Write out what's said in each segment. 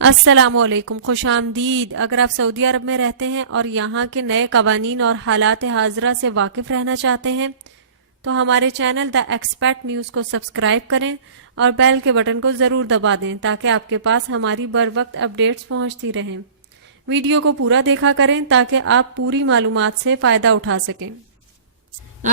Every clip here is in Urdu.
السلام علیکم، خوش آمدید۔ اگر آپ سعودی عرب میں رہتے ہیں اور یہاں کے نئے قوانین اور حالات حاضرہ سے واقف رہنا چاہتے ہیں تو ہمارے چینل دا ایکسپیکٹ نیوز کو سبسکرائب کریں اور بیل کے بٹن کو ضرور دبا دیں تاکہ آپ کے پاس ہماری بر وقت اپڈیٹس پہنچتی رہیں۔ ویڈیو کو پورا دیکھا کریں تاکہ آپ پوری معلومات سے فائدہ اٹھا سکیں۔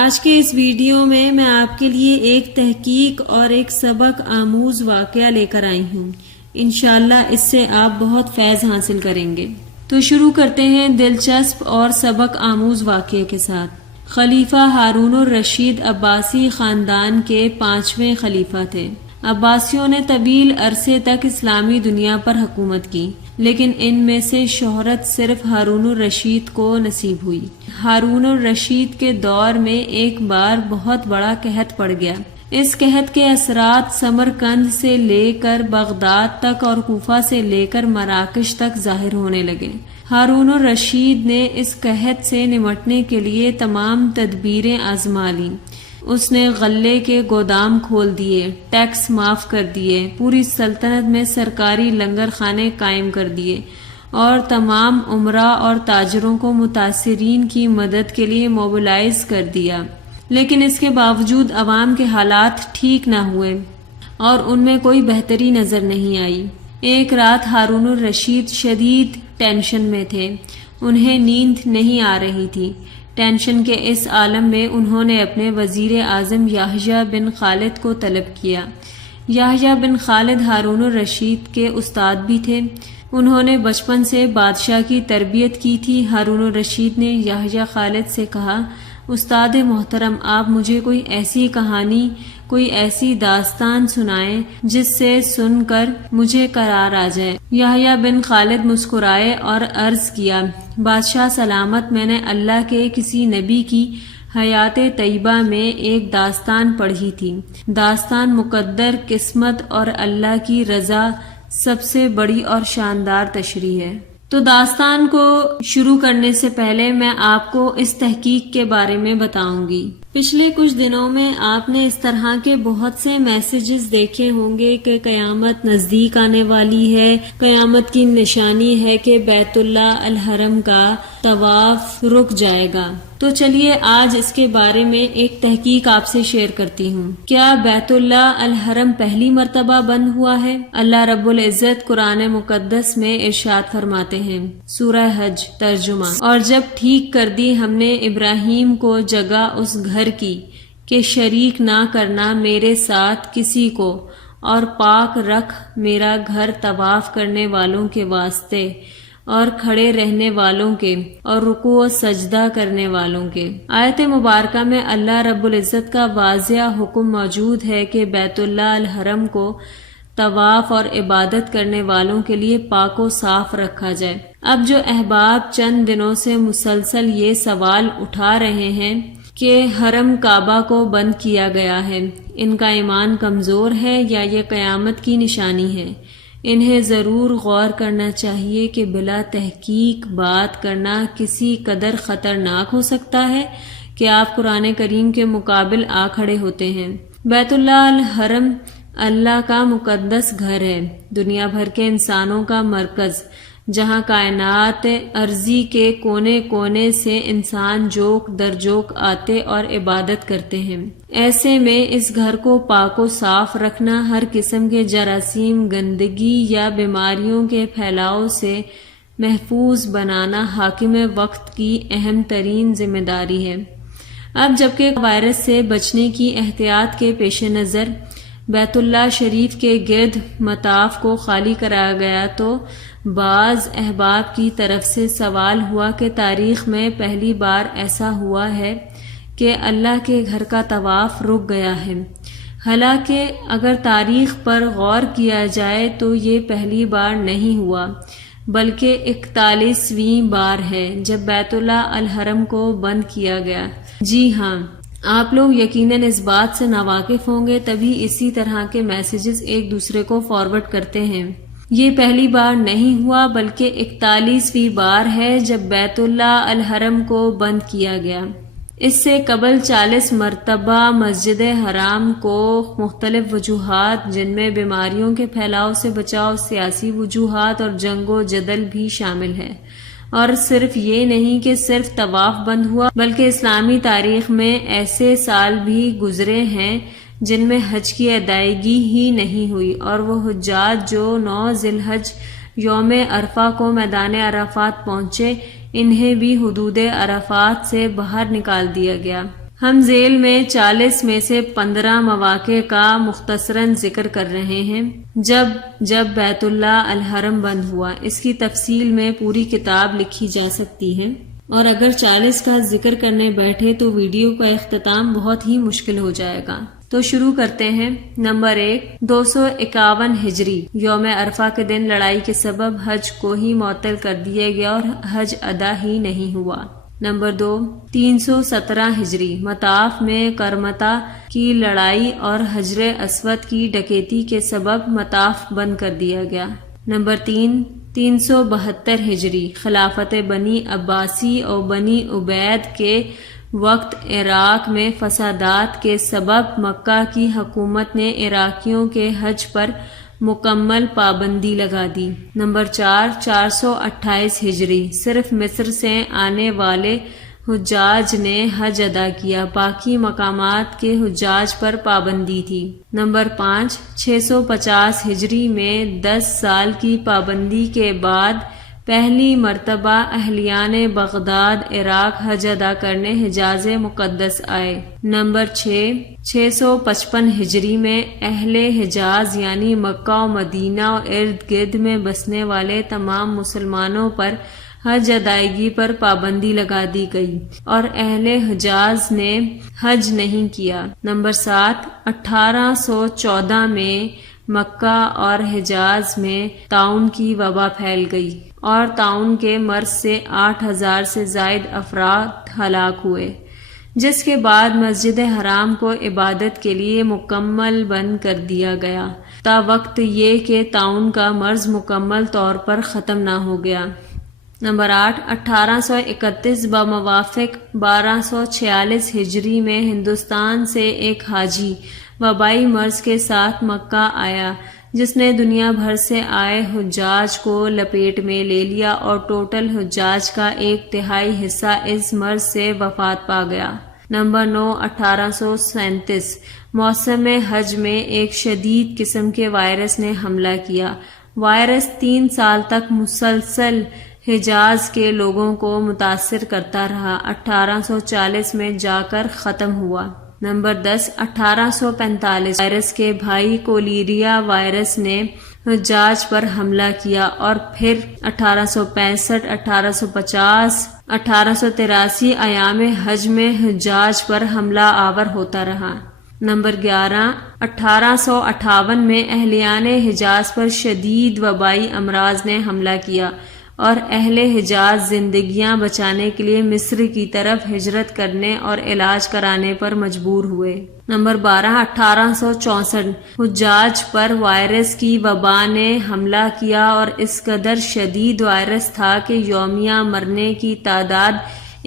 آج کے اس ویڈیو میں آپ کے لیے ایک تحقیق اور ایک سبق آموز واقعہ لے کر آئی ہوں۔ انشاءاللہ اس سے آپ بہت فیض حاصل کریں گے۔ تو شروع کرتے ہیں دلچسپ اور سبق آموز واقعے کے ساتھ۔ خلیفہ ہارون الرشید عباسی خاندان کے 5ویں خلیفہ تھے۔ عباسیوں نے طویل عرصے تک اسلامی دنیا پر حکومت کی، لیکن ان میں سے شہرت صرف ہارون الرشید کو نصیب ہوئی۔ ہارون الرشید کے دور میں ایک بار بہت بڑا قحط پڑ گیا۔ اس قحط کے اثرات سمرقند سے لے کر بغداد تک اور کوفہ سے لے کر مراکش تک ظاہر ہونے لگے۔ ہارون الرشید نے اس قحط سے نمٹنے کے لیے تمام تدبیریں آزما لیں۔ اس نے غلے کے گودام کھول دیے، ٹیکس معاف کر دیے، پوری سلطنت میں سرکاری لنگر خانے قائم کر دیے اور تمام امراء اور تاجروں کو متاثرین کی مدد کے لیے موبلائز کر دیا۔ لیکن اس کے باوجود عوام کے حالات ٹھیک نہ ہوئے اور ان میں کوئی بہتری نظر نہیں آئی۔ ایک رات ہارون الرشید شدید ٹینشن میں تھے، انہیں نیند نہیں آ رہی تھی۔ ٹینشن کے اس عالم میں انہوں نے اپنے وزیر اعظم یحییٰ بن خالد کو طلب کیا۔ یحییٰ بن خالد ہارون الرشید کے استاد بھی تھے، انہوں نے بچپن سے بادشاہ کی تربیت کی تھی۔ ہارون الرشید نے یحییٰ خالد سے کہا، استاد محترم، آپ مجھے کوئی ایسی کہانی، کوئی ایسی داستان سنائیں جس سے سن کر مجھے قرار آ جائے۔ یحییٰ بن خالد مسکرائے اور عرض کیا، بادشاہ سلامت، میں نے اللہ کے کسی نبی کی حیات طیبہ میں ایک داستان پڑھی تھی۔ داستان مقدر، قسمت اور اللہ کی رضا سب سے بڑی اور شاندار تشریح ہے۔ تو داستان کو شروع کرنے سے پہلے میں آپ کو اس تحقیق کے بارے میں بتاؤں گی۔ پچھلے کچھ دنوں میں آپ نے اس طرح کے بہت سے میسیجز دیکھے ہوں گے کہ قیامت نزدیک آنے والی ہے، قیامت کی نشانی ہے کہ بیت اللہ الحرم کا طواف رک جائے گا۔ تو چلیے آج اس کے بارے میں ایک تحقیق آپ سے شیئر کرتی ہوں۔ کیا بیت اللہ الحرم پہلی مرتبہ بند ہوا ہے؟ اللہ رب العزت قرآن مقدس میں ارشاد فرماتے ہیں، سورہ حج ترجمہ، اور جب ٹھیک کر دی ہم نے ابراہیم کو جگہ اس گھر کی کہ شریک نہ کرنا میرے ساتھ کسی کو، اور پاک رکھ میرا گھر طواف کرنے والوں کے واسطے اور کھڑے رہنے والوں کے اور رکوع و سجدہ کرنے والوں کے۔ آیت مبارکہ میں اللہ رب العزت کا واضح حکم موجود ہے کہ بیت اللہ الحرم کو طواف اور عبادت کرنے والوں کے لیے پاک و صاف رکھا جائے۔ اب جو احباب چند دنوں سے مسلسل یہ سوال اٹھا رہے ہیں کہ حرم کعبہ کو بند کیا گیا ہے، ان کا ایمان کمزور ہے یا یہ قیامت کی نشانی ہے؟ انہیں ضرور غور کرنا چاہیے کہ بلا تحقیق بات کرنا کسی قدر خطرناک ہو سکتا ہے کہ آپ قرآن کریم کے مقابل آ کھڑے ہوتے ہیں۔ بیت اللہ الحرم اللہ کا مقدس گھر ہے، دنیا بھر کے انسانوں کا مرکز، جہاں کائنات ارضی کے کونے کونے سے انسان جوک در جوک آتے اور عبادت کرتے ہیں۔ ایسے میں اس گھر کو پاک و صاف رکھنا، ہر قسم کے جراثیم، گندگی یا بیماریوں کے پھیلاؤ سے محفوظ بنانا حاکم وقت کی اہم ترین ذمہ داری ہے۔ اب جبکہ وائرس سے بچنے کی احتیاط کے پیش نظر بیت اللہ شریف کے گرد مطاف کو خالی کرایا گیا تو بعض احباب کی طرف سے سوال ہوا کہ تاریخ میں پہلی بار ایسا ہوا ہے کہ اللہ کے گھر کا طواف رک گیا ہے۔ حالانکہ اگر تاریخ پر غور کیا جائے تو یہ پہلی بار نہیں ہوا بلکہ 41ویں بار ہے جب بیت اللہ الحرم کو بند کیا گیا۔ جی ہاں، آپ لوگ یقیناً اس بات سے ناواقف ہوں گے، تبھی اسی طرح کے میسیجز ایک دوسرے کو فارورڈ کرتے ہیں۔ یہ پہلی بار نہیں ہوا بلکہ 41ویں بار ہے جب بیت اللہ الحرم کو بند کیا گیا۔ اس سے قبل 40 مرتبہ مسجد حرام کو مختلف وجوہات جن میں بیماریوں کے پھیلاؤ سے بچاؤ، سیاسی وجوہات اور جنگ و جدل بھی شامل ہے۔ اور صرف یہ نہیں کہ صرف طواف بند ہوا، بلکہ اسلامی تاریخ میں ایسے سال بھی گزرے ہیں جن میں حج کی ادائیگی ہی نہیں ہوئی، اور وہ حجاج جو 9 ذی الحج یوم عرفہ کو میدان عرفات پہنچے، انہیں بھی حدود عرفات سے باہر نکال دیا گیا۔ ہم ذیل میں 40 میں سے 15 مواقع کا مختصراً ذکر کر رہے ہیں جب بیت اللہ الحرم بند ہوا۔ اس کی تفصیل میں پوری کتاب لکھی جا سکتی ہے، اور اگر 40 کا ذکر کرنے بیٹھے تو ویڈیو کا اختتام بہت ہی مشکل ہو جائے گا۔ تو شروع کرتے ہیں۔ نمبر 1، 251 ہجری یوم عرفہ کے دن لڑائی کے سبب حج کو ہی معطل کر دیا گیا اور حج ادا ہی نہیں ہوا۔ نمبر 2، 317 ہجری مطاف میں کرمتا کی لڑائی اور حجر اسود کی ڈکیتی کے سبب مطاف بند کر دیا گیا۔ نمبر 3، 372 ہجری خلافت بنی عباسی اور بنی عبید کے وقت عراق میں فسادات کے سبب مکہ کی حکومت نے عراقیوں کے حج پر مکمل پابندی لگا دی۔ نمبر 4، 428 ہجری صرف مصر سے آنے والے حجاج نے حج ادا کیا، باقی مقامات کے حجاج پر پابندی تھی۔ نمبر 5، 650 ہجری میں 10 سال کی پابندی کے بعد پہلی مرتبہ اہلیان بغداد عراق حج ادا کرنے حجاز مقدس آئے۔ نمبر 6، 655 ہجری میں اہل حجاز یعنی مکہ و مدینہ اور ارد گرد میں بسنے والے تمام مسلمانوں پر حج ادائیگی پر پابندی لگا دی گئی اور اہل حجاز نے حج نہیں کیا۔ نمبر 7، 1814 میں مکہ اور حجاز میں طاعون کی وبا پھیل گئی اور طاعون کے مرض سے 8000 سے زائد افراد ہلاک ہوئے، جس کے بعد مسجد حرام کو عبادت کے لیے مکمل بند کر دیا گیا تا وقت یہ کہ طاعون کا مرض مکمل طور پر ختم نہ ہو گیا۔ نمبر 8، 1831 بموافق 1246 ہجری میں ہندوستان سے ایک حاجی وبائی مرض کے ساتھ مکہ آیا، جس نے دنیا بھر سے آئے حجاج کو لپیٹ میں لے لیا اور ٹوٹل حجاج کا 1/3 حصہ اس مرض سے وفات پا گیا۔ نمبر 9، 1837 موسم حج میں ایک شدید قسم کے وائرس نے حملہ کیا۔ وائرس 3 سال تک مسلسل حجاز کے لوگوں کو متاثر کرتا رہا، 1840 میں جا کر ختم ہوا۔ نمبر 10، 1845 وائرس کے بھائی کولیریا وائرس نے حجاج پر حملہ کیا اور پھر 1865، 1850، 1883 ایام حج میں حجاج پر حملہ آور ہوتا رہا۔ نمبر 11، 1858 میں اہلیان حجاز پر شدید وبائی امراض نے حملہ کیا اور اہل حجاز زندگیاں بچانے کے لیے مصر کی طرف ہجرت کرنے اور علاج کرانے پر مجبور ہوئے۔ نمبر 12، 1864 حجاج پر وائرس کی وبا نے حملہ کیا اور اس قدر شدید وائرس تھا کہ یومیہ مرنے کی تعداد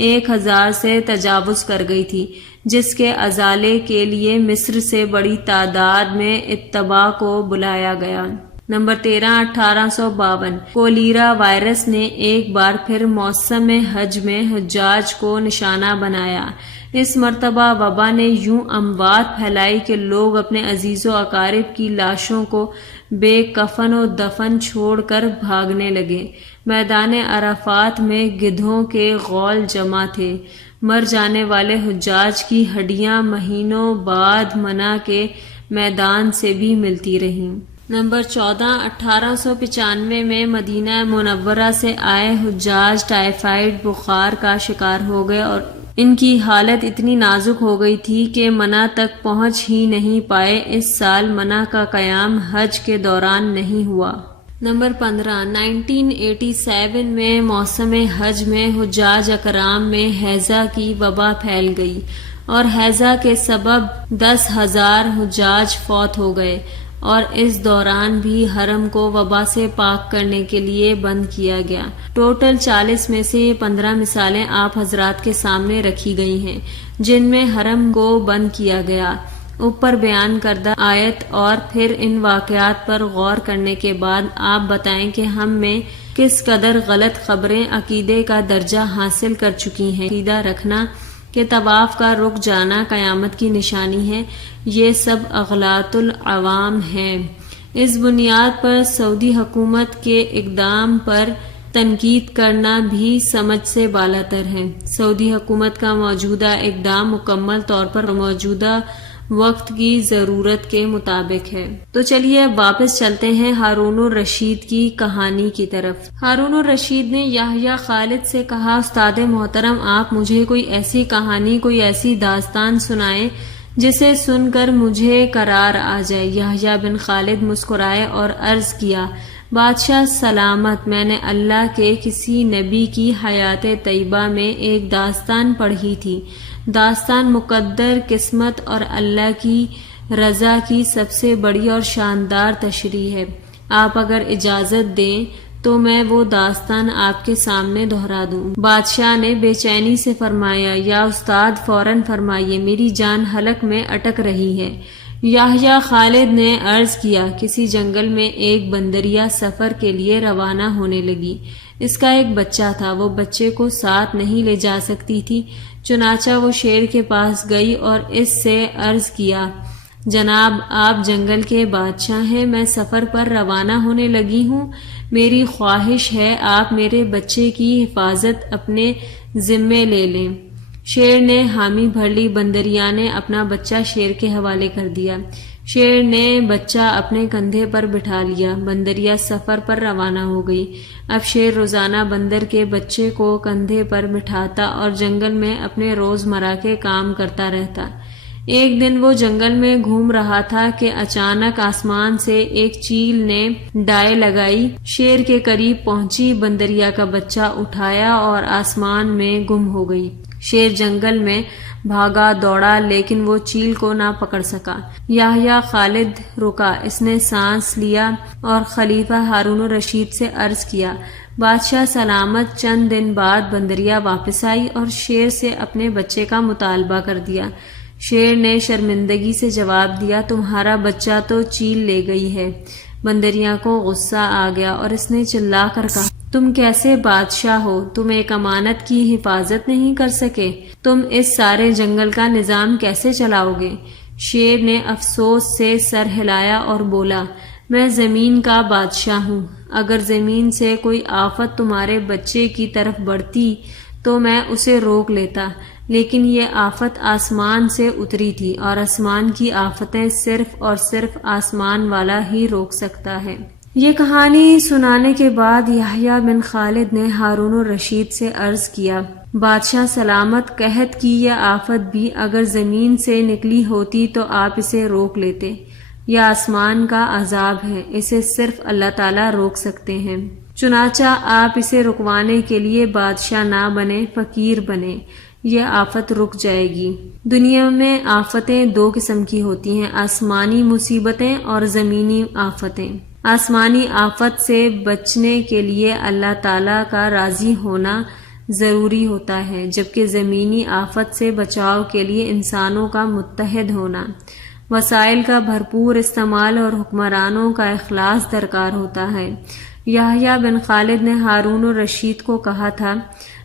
1000 سے تجاوز کر گئی تھی، جس کے ازالے کے لیے مصر سے بڑی تعداد میں اتباع کو بلایا گیا۔ نمبر 13، 1852 کولیرا وائرس نے ایک بار پھر موسم حج میں حجاج کو نشانہ بنایا۔ اس مرتبہ وبا نے یوں اموات پھیلائی کہ لوگ اپنے عزیز و اقارب کی لاشوں کو بے کفن و دفن چھوڑ کر بھاگنے لگے۔ میدان عرفات میں گدھوں کے غول جمع تھے۔ مر جانے والے حجاج کی ہڈیاں مہینوں بعد منی کے میدان سے بھی ملتی رہیں۔ نمبر 14، 1895 میں مدینہ منورہ سے آئے حجاج ٹائیفائڈ بخار کا شکار ہو گئے اور ان کی حالت اتنی نازک ہو گئی تھی کہ منی تک پہنچ ہی نہیں پائے۔ اس سال منی کا قیام حج کے دوران نہیں ہوا۔ نمبر 15، 1987 میں موسم حج میں حجاج اکرام میں ہیضہ کی وبا پھیل گئی اور ہیضہ کے سبب 10,000 حجاج فوت ہو گئے اور اس دوران بھی حرم کو وبا سے پاک کرنے کے لیے بند کیا گیا۔ ٹوٹل 40 میں سے 15 مثالیں آپ حضرات کے سامنے رکھی گئی ہیں جن میں حرم کو بند کیا گیا۔ اوپر بیان کردہ آیت اور پھر ان واقعات پر غور کرنے کے بعد آپ بتائیں کہ ہم میں کس قدر غلط خبریں عقیدے کا درجہ حاصل کر چکی ہیں۔ عقیدہ رکھنا کہ طواف کا رک جانا قیامت کی نشانی ہے، یہ سب اغلاط العوام ہے۔ اس بنیاد پر سعودی حکومت کے اقدام پر تنقید کرنا بھی سمجھ سے بالاتر ہے۔ سعودی حکومت کا موجودہ اقدام مکمل طور پر موجودہ وقت کی ضرورت کے مطابق ہے۔ تو چلیے اب واپس چلتے ہیں ہارون الرشید کی کہانی کی طرف۔ ہارون الرشید نے یحییٰ خالد سے کہا، استاد محترم، آپ مجھے کوئی ایسی کہانی، کوئی ایسی داستان سنائیں جسے سن کر مجھے قرار آ جائے۔ یحییٰ بن خالد مسکرائے اور عرض کیا، بادشاہ سلامت، میں نے اللہ کے کسی نبی کی حیات طیبہ میں ایک داستان پڑھی تھی۔ داستان مقدر قسمت اور اللہ کی رضا کی سب سے بڑی اور شاندار تشریح ہے۔ آپ اگر اجازت دیں تو میں وہ داستان آپ کے سامنے دہرا دوں۔ بادشاہ نے بے چینی سے فرمایا، یا استاد فوراً فرمائیے، میری جان حلق میں اٹک رہی ہے۔ یحییٰ خالد نے عرض کیا، کسی جنگل میں ایک بندریا سفر کے لیے روانہ ہونے لگی۔ اس کا ایک بچہ تھا، وہ بچے کو ساتھ نہیں لے جا سکتی تھی، چنانچہ وہ شیر کے پاس گئی اور اس سے عرض کیا، جناب آپ جنگل کے بادشاہ ہیں، میں سفر پر روانہ ہونے لگی ہوں، میری خواہش ہے آپ میرے بچے کی حفاظت اپنے ذمے لے لیں۔ شیر نے حامی بھر لی، بندریا نے اپنا بچہ شیر کے حوالے کر دیا۔ شیر نے بچہ اپنے کندھے پر بٹھا لیا، بندریا سفر پر روانہ ہو گئی۔ اب شیر روزانہ بندر کے بچے کو کندھے پر بٹھاتا اور جنگل میں اپنے روزمرہ کے کام کرتا رہتا۔ ایک دن وہ جنگل میں گھوم رہا تھا کہ اچانک آسمان سے ایک چیل نے ڈائے لگائی، شیر کے قریب پہنچی، بندریا کا بچہ اٹھایا اور آسمان میں گم ہو گئی۔ شیر جنگل میں بھاگا دوڑا لیکن وہ چیل کو نہ پکڑ سکا۔ یحییٰ خالد رکا، اس نے سانس لیا اور خلیفہ ہارون الرشید سے عرض کیا، بادشاہ سلامت، چند دن بعد بندریا واپس آئی اور شیر سے اپنے بچے کا مطالبہ کر دیا۔ شیر نے شرمندگی سے جواب دیا، تمہارا بچہ تو چیل لے گئی ہے۔ بندریا کو غصہ آ گیا اور اس نے چلا کر کہا، تم کیسے بادشاہ ہو؟ تم ایک امانت کی حفاظت نہیں کر سکے؟ تم اس سارے جنگل کا نظام کیسے چلاؤ گے؟ شیر نے افسوس سے سر ہلایا اور بولا، میں زمین کا بادشاہ ہوں، اگر زمین سے کوئی آفت تمہارے بچے کی طرف بڑھتی تو میں اسے روک لیتا، لیکن یہ آفت آسمان سے اتری تھی اور آسمان کی آفتیں صرف اور صرف آسمان والا ہی روک سکتا ہے۔ یہ کہانی سنانے کے بعد یحییٰ بن خالد نے ہارون الرشید سے عرض کیا، بادشاہ سلامت، قحط کی یہ آفت بھی اگر زمین سے نکلی ہوتی تو آپ اسے روک لیتے۔ یہ آسمان کا عذاب ہے، اسے صرف اللہ تعالیٰ روک سکتے ہیں، چنانچہ آپ اسے رکوانے کے لیے بادشاہ نہ بنے، فقیر بنے، یہ آفت رک جائے گی۔ دنیا میں آفتیں دو قسم کی ہوتی ہیں، آسمانی مصیبتیں اور زمینی آفتیں۔ آسمانی آفت سے بچنے کے لیے اللہ تعالیٰ کا راضی ہونا ضروری ہوتا ہے، جبکہ زمینی آفت سے بچاؤ کے لیے انسانوں کا متحد ہونا، وسائل کا بھرپور استعمال اور حکمرانوں کا اخلاص درکار ہوتا ہے۔ یحییٰ بن خالد نے ہارون الرشید کو کہا تھا،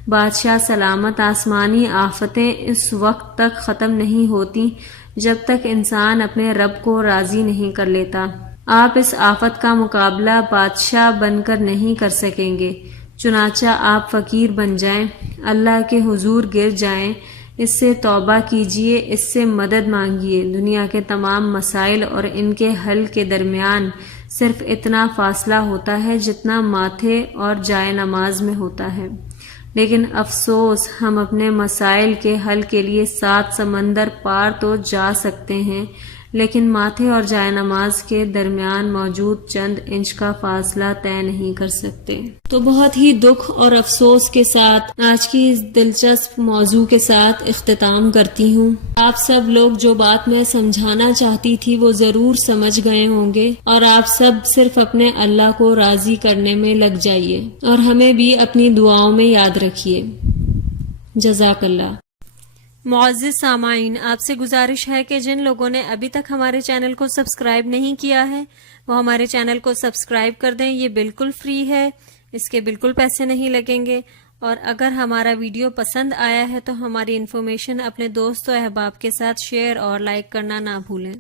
بادشاہ سلامت، آسمانی آفتیں اس وقت تک ختم نہیں ہوتی جب تک انسان اپنے رب کو راضی نہیں کر لیتا۔ آپ اس آفت کا مقابلہ بادشاہ بن کر نہیں کر سکیں گے، چنانچہ آپ فقیر بن جائیں، اللہ کے حضور گر جائیں، اس سے توبہ کیجیے، اس سے مدد مانگیے۔ دنیا کے تمام مسائل اور ان کے حل کے درمیان صرف اتنا فاصلہ ہوتا ہے جتنا ماتھے اور جائے نماز میں ہوتا ہے، لیکن افسوس ہم اپنے مسائل کے حل کے لیے 7 سمندر پار تو جا سکتے ہیں لیکن ماتھے اور جائے نماز کے درمیان موجود چند انچ کا فاصلہ طے نہیں کر سکتے۔ تو بہت ہی دکھ اور افسوس کے ساتھ آج کی اس دلچسپ موضوع کے ساتھ اختتام کرتی ہوں۔ آپ سب لوگ جو بات میں سمجھانا چاہتی تھی وہ ضرور سمجھ گئے ہوں گے، اور آپ سب صرف اپنے اللہ کو راضی کرنے میں لگ جائیے اور ہمیں بھی اپنی دعاؤں میں یاد رکھیے۔ جزاک اللہ۔ معزز سامعین، آپ سے گزارش ہے کہ جن لوگوں نے ابھی تک ہمارے چینل کو سبسکرائب نہیں کیا ہے وہ ہمارے چینل کو سبسکرائب کر دیں۔ یہ بالکل فری ہے، اس کے بالکل پیسے نہیں لگیں گے، اور اگر ہمارا ویڈیو پسند آیا ہے تو ہماری انفارمیشن اپنے دوست و احباب کے ساتھ شیئر اور لائک کرنا نہ بھولیں۔